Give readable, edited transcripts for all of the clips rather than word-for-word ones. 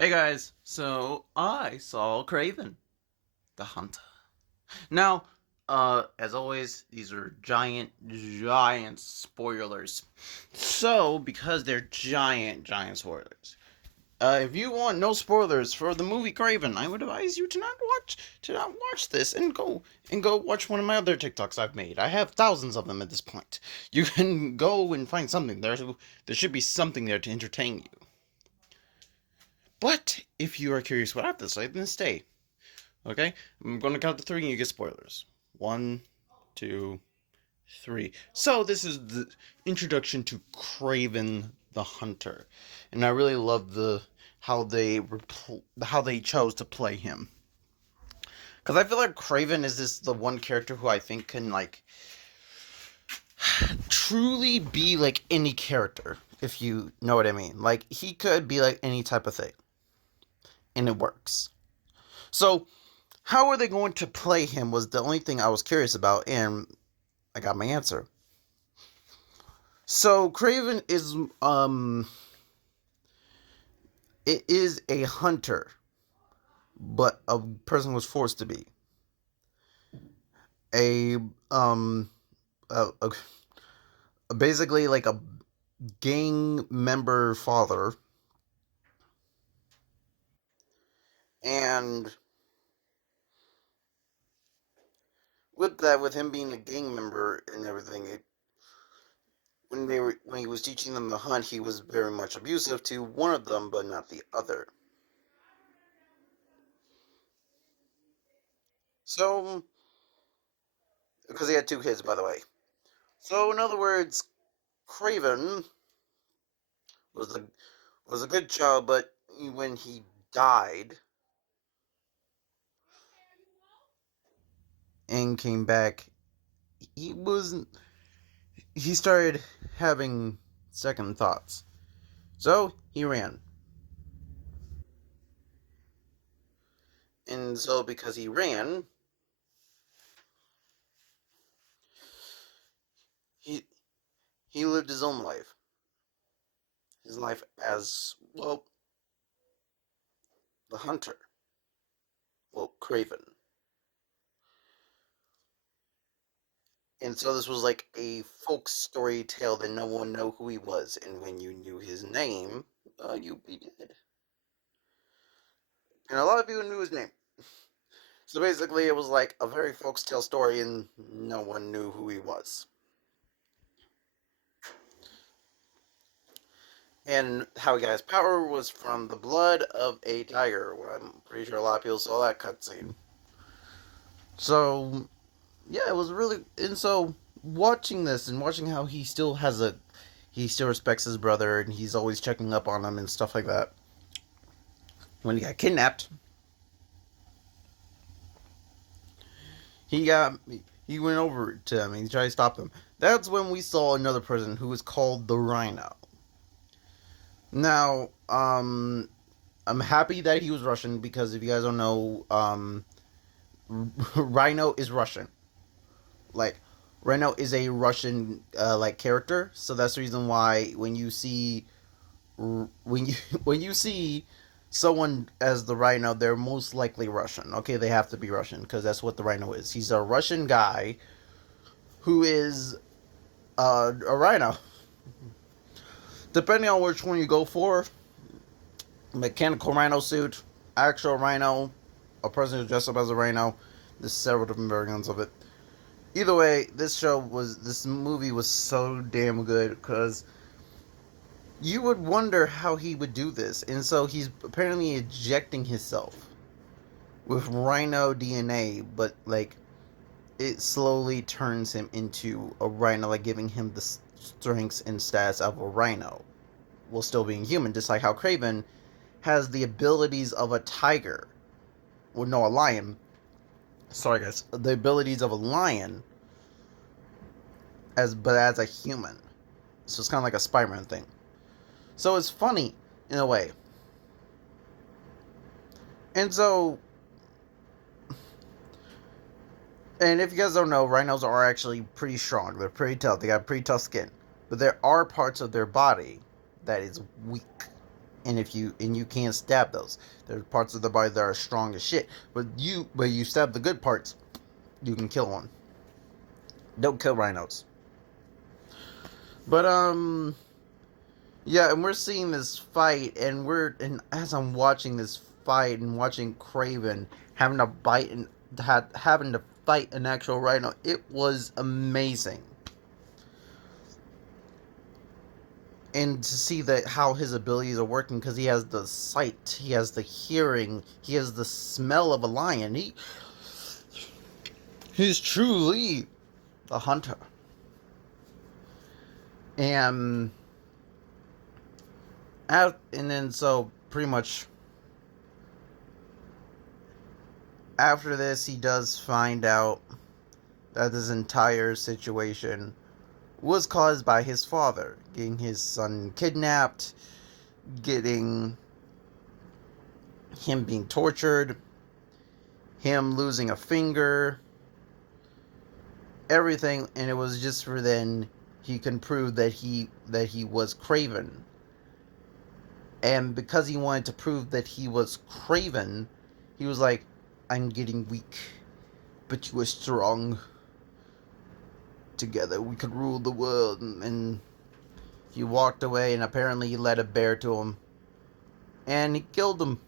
Hey guys, so I saw Craven, the Hunter. Now, as always, these are giant spoilers. So, because they're giant spoilers, if you want no spoilers for the movie Craven, I would advise you to not watch this and go watch one of my other TikToks I've made. I have thousands of them at this point. You can go and find something there should be something there to entertain you. But if you are curious what I have to say, then stay. Okay? I'm going to count to three and you get spoilers. One, two, three. So, this is the introduction to Craven the Hunter. And I really love how they chose to play him. Because I feel like Craven is the one character who I think can, like, truly be like any character, if you know what I mean. Like, he could be like any type of thing. And it works. So, how are they going to play him was the only thing I was curious about, and I got my answer. So Craven is it is a hunter, but a person was forced to be a um basically like a gang member father, and with him being a gang member and everything, when he was teaching them to hunt, he was very much abusive to one of them, but not the other. So because he had two kids, by the way. So in other words, Craven was the was a good child, but when he died and came back, he was he started having second thoughts. So he ran, and so because he ran, he he lived his life as well, the hunter, well, Craven. And so this was like a folk story tale that no one knew who he was, and when you knew his name, you'd be dead. And a lot of people knew his name. So basically, it was like a very folktale story, and no one knew who he was. And how he got his power was from the blood of a tiger. Well, I'm pretty sure a lot of people saw that cutscene. So yeah, it was really, and so watching this and watching how he still respects his brother and he's always checking up on him and stuff like that. When he got kidnapped, he got he went over to him and he tried to stop him. That's when we saw another person who was called the Rhino. Now, I'm happy that he was Russian because if you guys don't know, Rhino is Russian. Like, Rhino is a Russian like character, so that's the reason why when you when you see someone as the Rhino, they're most likely Russian. Okay, they have to be Russian because that's what the Rhino is. He's a Russian guy who is a Rhino. Depending on which one you go for, mechanical Rhino suit, actual Rhino, a person who dressed up as a Rhino. There's several different variants of it. Either way, this movie was so damn good because you would wonder how he would do this, and so he's apparently injecting himself with Rhino DNA, but like it slowly turns him into a Rhino, like giving him the strengths and stats of a Rhino, while still being human, just like how Craven has the abilities of a tiger. Well, no, a lion. Sorry, guys. The abilities of a lion, as a human. So it's kind of like a Spider-Man thing. So it's funny in a way. And so, and if you guys don't know, rhinos are actually pretty strong. They're pretty tough. They got pretty tough skin. But there are parts of their body that is weak and you can't stab those. There's parts of the body that are strong as shit, but you stab the good parts, you can kill one. Don't kill rhinos. But yeah, and we're seeing this fight, and as I'm watching this fight and watching Craven having to bite and having to fight an actual rhino, it was amazing. And to see that how his abilities are working, because he has the sight, he has the hearing, he has the smell of a lion. He's truly a hunter. And and then so pretty much after this, he does find out that this entire situation was caused by his father getting his son kidnapped, getting him being tortured, him losing a finger, everything, and it was just for then he can prove that he was Craven. And because he wanted to prove that he was Craven, he was like, I'm getting weak, but you are strong. Together we could rule the world. And he walked away, and apparently he led a bear to him. And he killed him.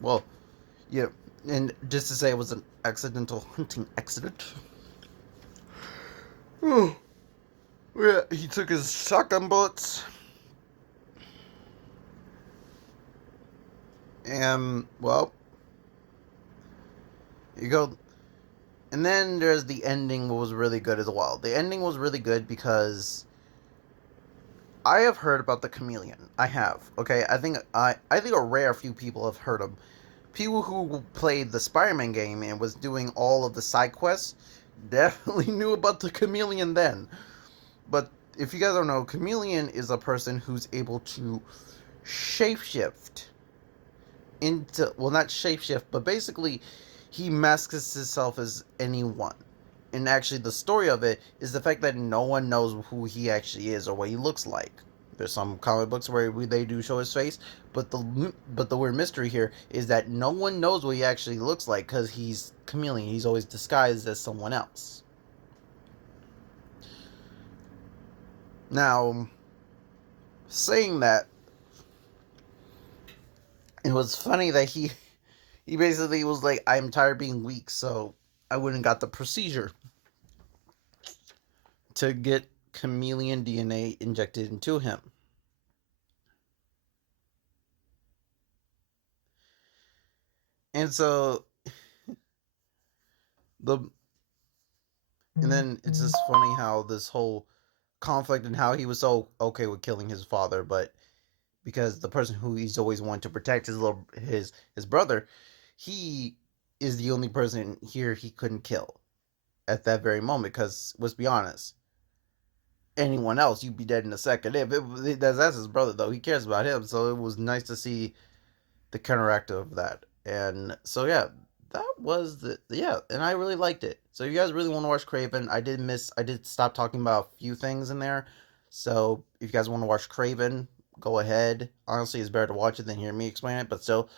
Well, yeah, and just to say it was an accidental hunting accident. Oh, yeah, he took his shotgun bullets. And, well, you go. And then there's the ending, was really good as well. The ending was really good because I have heard about the chameleon. I have. Okay, I think a rare few people have heard of. People who played the Spider-Man game and was doing all of the side quests definitely knew about the chameleon then. But if you guys don't know, chameleon is a person who's able to shapeshift into, well, not shapeshift, but basically he masks himself as anyone. And actually, the story of it is the fact that no one knows who he actually is or what he looks like. There's some comic books where they do show his face, but the weird mystery here is that no one knows what he actually looks like because he's chameleon. He's always disguised as someone else. Now, saying that, it was funny that he basically was like, I'm tired of being weak, so I went and got the procedure to get chameleon DNA injected into him. And so the and then it's just funny how this whole conflict and how he was so okay with killing his father, but because the person who he's always wanted to protect, his brother, he is the only person here he couldn't kill at that very moment. Because let's be honest, anyone else you'd be dead in a second. That's his brother though, he cares about him, so it was nice to see the counteract of that. And so yeah, that was the yeah, and I really liked it. So if you guys really want to watch Craven, I did stop talking about a few things in there. So if you guys want to watch Craven, go ahead. Honestly, it's better to watch it than hear me explain it, but still,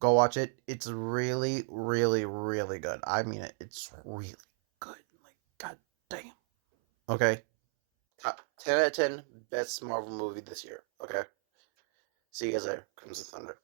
go watch it. It's really, really, really good. I mean it. It's really good. Like, god damn. Okay. 10 out of 10 best Marvel movie this year. Okay. See you guys later. Crimson Thunder.